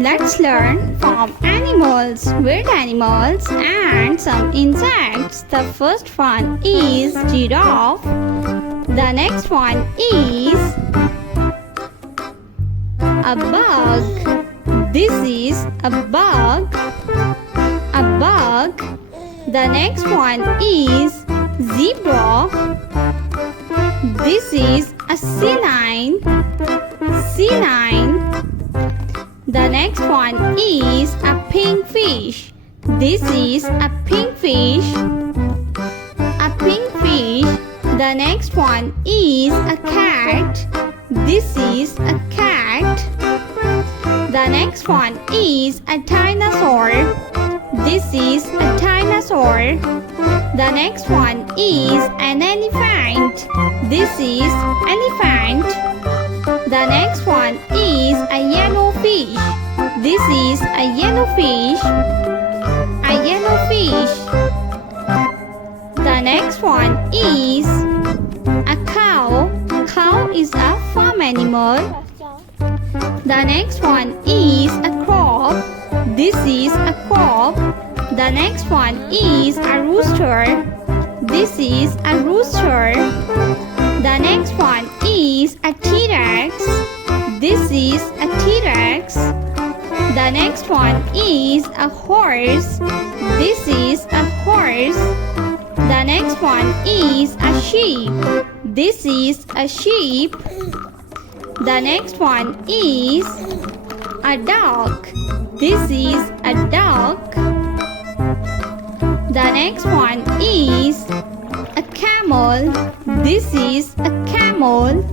Let's learn from animals, weird animals and some insects. The first one is giraffe. The next one is a bug. This is a bug. A bug. The next one is zebra. This is a sea lion. Sea lion. The next one is a pink fish. This is a pink fish. A pink fish. The next one is a cat. This is a cat. The next one is a dinosaur. This is a dinosaur. The next one is an elephant. This is elephant. The next one is a yellow fish. This is a yellow fish. A yellow fish. The next one is a cow. Cow is a farm animal. The next one is a crop. This is a crop. The next one is a rooster. This is a rooster. The next one is a T-Rex. This is a T-Rex. The next one is a horse. This is a horse. The next one is a sheep. This is a sheep. The next one is a duck. This is a duck. The next one is a camel. This is a camel.